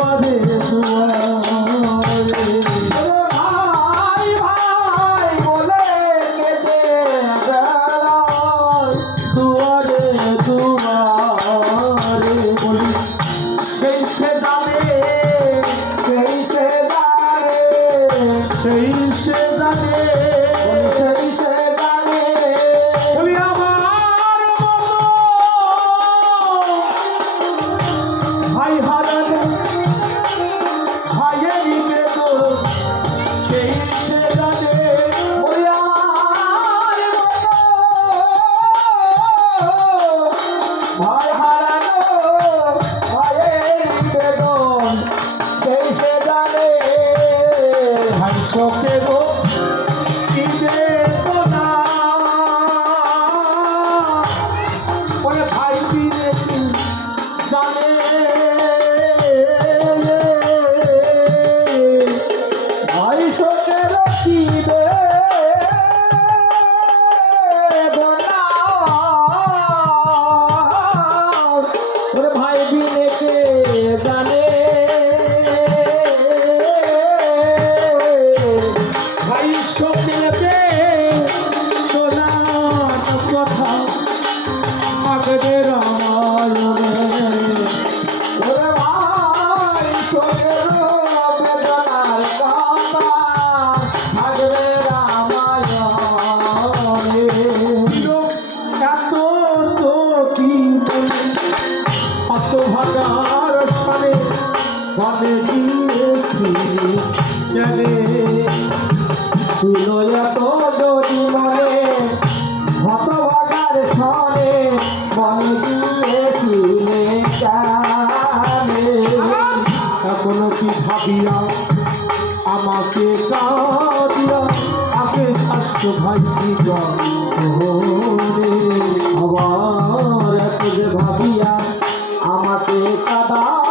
দুয়ারে দুয়ারে ভাই ভাই বলে কেঁদে বেড়ায় দুয়ারে দুয়ারে বলি সেই সে জানে সেই সে জানে সেই সে জানে সেই সে জানে বলি আমার ভাই হারানো ভাইয়েরই বেদন সেই সে জানে ওরে আমার ভাই হারানো ভাইয়ের বেদন সেই সে জানে ভাই শোকে গো কি বেদনা ওরে ভাই দিনে কি জানে ভাই শোকের কি বেদনা ওরে ভাই বিনে কে জানে ভাই শোকে বেদনার কথা থাকবে রামায়ণে ওরে ভাই শোকের বেদনার কথা থাকবে রামায়ণে এত তো কি অত ভাগার সানে বনে গিয়েছি জানে ছিল এত যদি মনে হতভাগার সনে মনে গিয়েছিলে জানে এখনো কি ভাবিয়া আমাকে কাঁদিয়া আগে স্বাস্থ্য ভাই কি আবার এত যে ভাবিয়া আমাকে কাদা